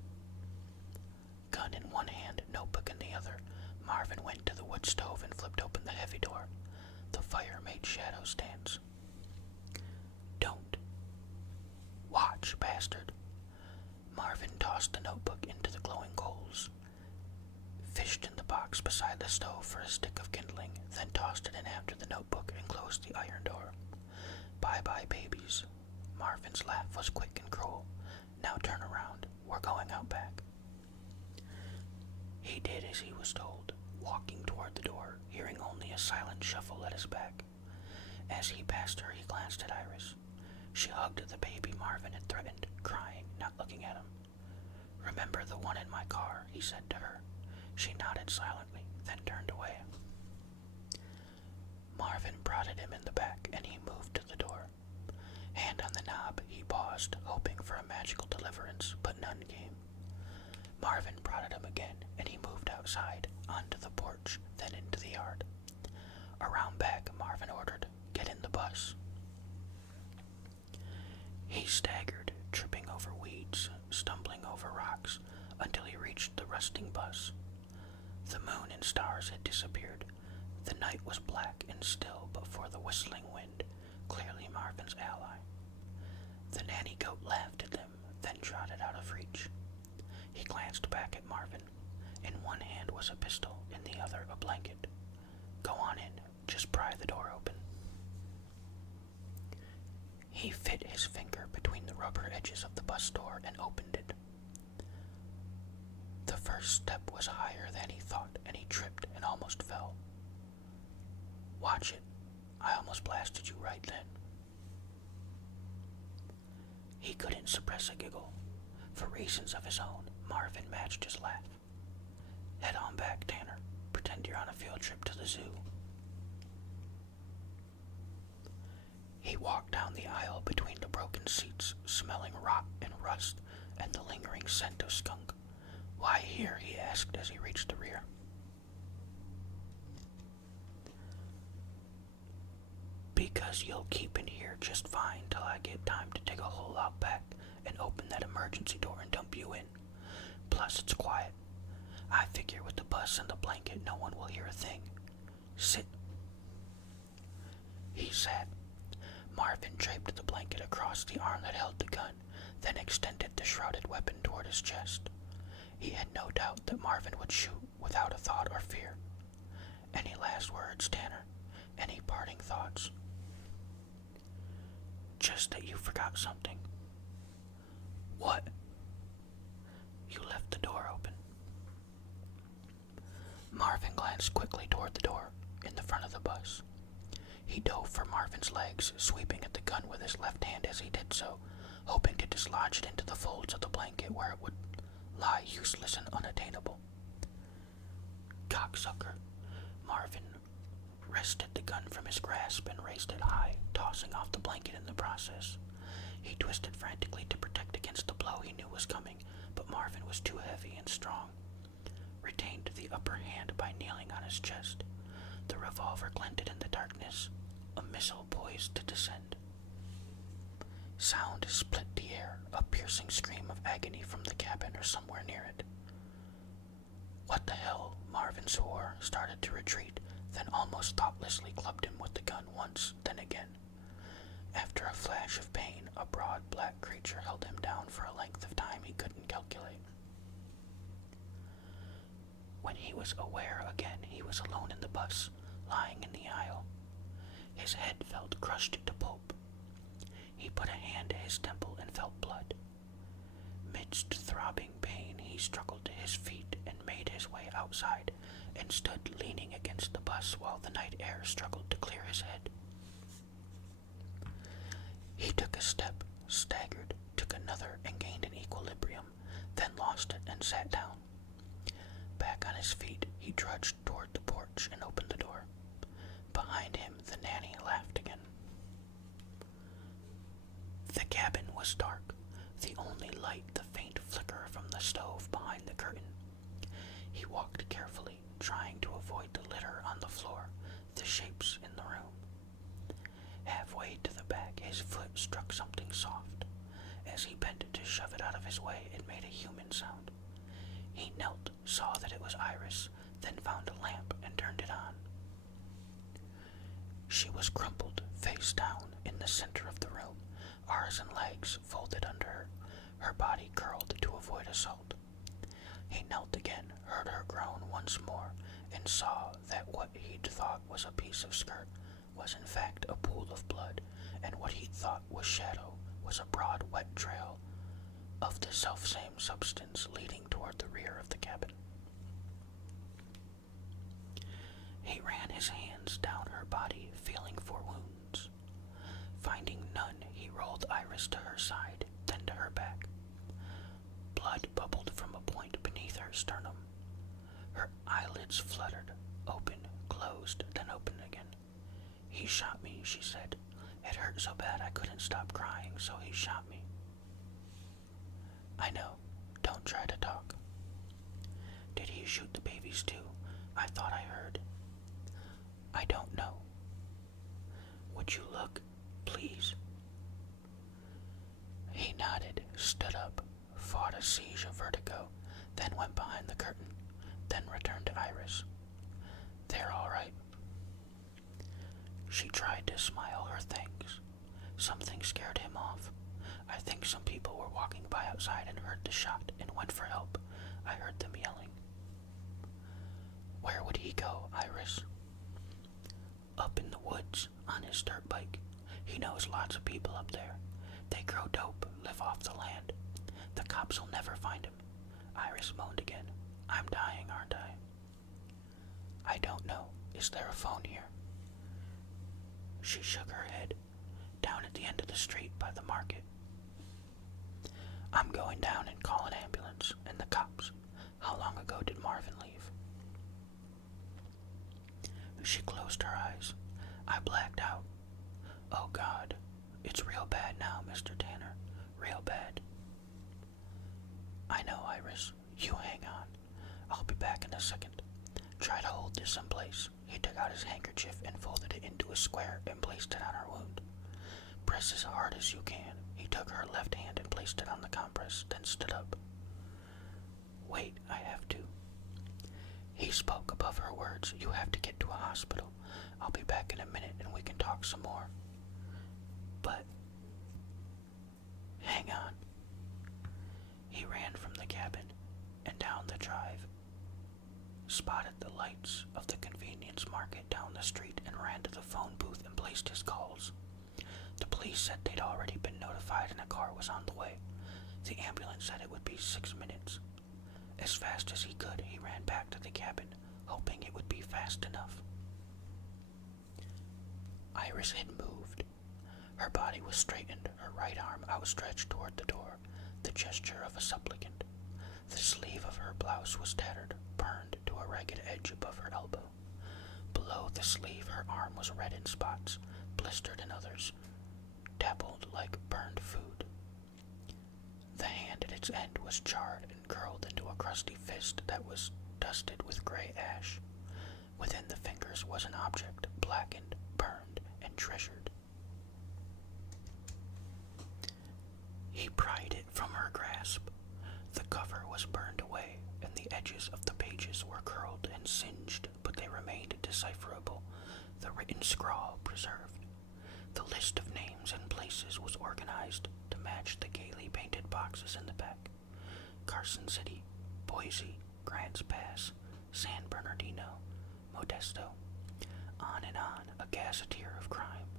Gun in one hand, notebook in the other, Marvin went to the wood stove and flipped open the heavy door. The fire made shadows dance. "Don't. Watch, bastard." Marvin tossed the notebook into the glowing coals, fished in the box beside the stove for a stick of kindling, then tossed it in after the notebook and closed the iron door. "Bye-bye, babies." Marvin's laugh was quick and cruel. "Now turn around. We're going out back." He did as he was told, walking toward the door, hearing only a silent shuffle at his back. As he passed her, he glanced at Iris. She hugged the baby Marvin had threatened, crying, not looking at him. "Remember the one in my car," he said to her. She nodded silently, then turned away. Marvin prodded him in the back, and he moved to the door. Hand on the knob, he paused, hoping for a magical deliverance, but none came. Marvin prodded him again, and he moved outside, onto the porch, then into the yard. Around back, Marvin ordered, "Get in the bus." He staggered, tripping over weeds, stumbling over rocks, until he reached the rusting bus. The moon and stars had disappeared. The night was black and still but for the whistling wind, clearly Marvin's ally. The nanny goat laughed at them, then trotted out of reach. He glanced back at Marvin. In one hand was a pistol, in the other a blanket. "Go on in, just pry the door open." He fit his finger between the rubber edges of the bus door and opened it. The first step was higher than he thought, and he tripped and almost fell. "Watch it. I almost blasted you right then." He couldn't suppress a giggle. For reasons of his own, Marvin matched his laugh. "Head on back, Tanner. Pretend you're on a field trip to the zoo." He walked down the aisle between the broken seats, smelling rot and rust and the lingering scent of skunk. "Why here?" he asked as he reached the rear. "Because you'll keep in here just fine till I get time to dig a hole out back and open that emergency door and dump you in. Plus, it's quiet. I figure with the bus and the blanket, no one will hear a thing. Sit." He sat. Marvin draped the blanket across the arm that held the gun, then extended the shrouded weapon toward his chest. He had no doubt that Marvin would shoot without a thought or fear. "Any last words, Tanner? Any parting thoughts?" "Just that you forgot something." "What?" "You left the door open." Marvin glanced quickly toward the door, in the front of the bus. He dove for Marvin's legs, sweeping at the gun with his left hand as he did so, hoping to dislodge it into the folds of the blanket where it would lie useless and unattainable. "Cocksucker." Marvin wrested the gun from his grasp and raised it high, tossing off the blanket in the process. He twisted frantically to protect against the blow he knew was coming, but Marvin was too heavy and strong. Retained the upper hand by kneeling on his chest. The revolver glinted in the darkness, a missile poised to descend. Sound split the air, a piercing scream of agony from the cabin or somewhere near it. "What the hell?" Marvin swore, started to retreat, then almost thoughtlessly clubbed him with the gun once, then again. After a flash of pain, a broad black creature held him down for a length of time he couldn't calculate. When he was aware again, he was alone in the bus, lying in the aisle. His head felt crushed to pulp. He put a hand to his temple and felt blood. Midst throbbing pain, he struggled to his feet and made his way outside and stood leaning against the bus while the night air struggled to clear his head. He took a step, staggered, took another, and gained an equilibrium, then lost it and sat down. Back on his feet, he trudged toward the porch and opened the door. Behind him, the nanny laughed again. The cabin was dark, the only light the faint flicker from the stove behind the curtain. He walked carefully, trying to avoid the litter on the floor, the shapes in the room. Halfway to the back, his foot struck something soft. As he bent to shove it out of his way, it made a human sound. He knelt, saw that it was Iris, then found a lamp and turned it on. She was crumpled, face down, in the center of the room, arms and legs folded under her body curled to avoid assault. He knelt again, heard her groan once more, and saw that what he'd thought was a piece of skirt was in fact a pool of blood, and what he'd thought was shadow was a broad wet trail of the selfsame substance leading toward the rear of the cabin. He ran his hands down her body, feeling for wounds. Finding none, he rolled Iris to her side, then to her back. Blood bubbled from a point beneath her sternum. Her eyelids fluttered, open, closed, then opened again. "He shot me," she said. "It hurt so bad I couldn't stop crying, so he shot me." "I know. Don't try to talk." "Did he shoot the babies too? I thought I heard." "I don't know." "Would you look, please?" He nodded, stood up, fought a siege of vertigo, then went behind the curtain, then returned to Iris. "They're all right." She tried to smile her thanks. Something scared him off. "I think some people were walking by outside and heard the shot and went for help. I heard them yelling." "Where would he go, Iris?" "Up in the woods, on his dirt bike. He knows lots of people up there. They grow dope, live off the land. The cops will never find him." Iris moaned again. "I'm dying, aren't I?" "I don't know. Is there a phone here?" She shook her head. "Down at the end of the street by the market." "I'm going down and call an ambulance and the cops. How long ago did Marvin leave?" She closed her eyes. "I blacked out. Oh God, it's real bad now, Mr. Tanner. Real bad." "I know, Iris. You hang on. I'll be back in a second. Try to hold this in place." He took out his handkerchief and folded it into a square and placed it on her wound. "Press as hard as you can." He took her left hand and placed it on the compress, then stood up. "Wait, I have to." He spoke above her words. "You have to get to a hospital. I'll be back in a minute and we can talk some more." "But..." "Hang on." He ran from the cabin and down the drive, spotted the lights of the convenience market down the street and ran to the phone booth and placed his calls. The police said they'd already been notified and a car was on the way. The ambulance said it would be 6 minutes. As fast as he could, he ran back to the cabin, hoping it would be fast enough. Iris had moved. Her body was straightened, her right arm outstretched toward the door, the gesture of a supplicant. The sleeve of her blouse was tattered, burned to a ragged edge above her elbow. Below the sleeve, her arm was red in spots, blistered in others, dappled like burned food. The hand at its end was charred and curled into a crusty fist that was dusted with gray ash. Within the fingers was an object, blackened, burned, and treasured. He pried it from her grasp. The cover was burned away, and the edges of the pages were curled and singed, but they remained decipherable, the written scrawl preserved. The list of names and places was organized to match the gaily painted boxes in the back. Carson City, Boise, Grants Pass, San Bernardino, Modesto. On and on, a gazetteer of crime.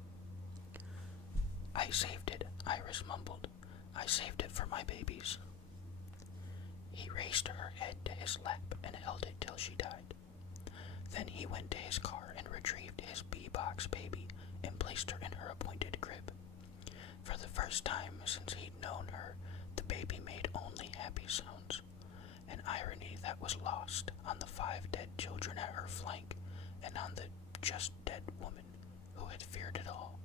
"I saved it," Iris mumbled. "I saved it for my babies." He raised her head to his lap and held it till she died. Then he went to his car and retrieved his B-box baby and placed her in her appointed crib. For the first time since he'd known her, the baby made only happy sounds, an irony that was lost on the 5 dead children at her flank and on the just dead woman who had feared it all.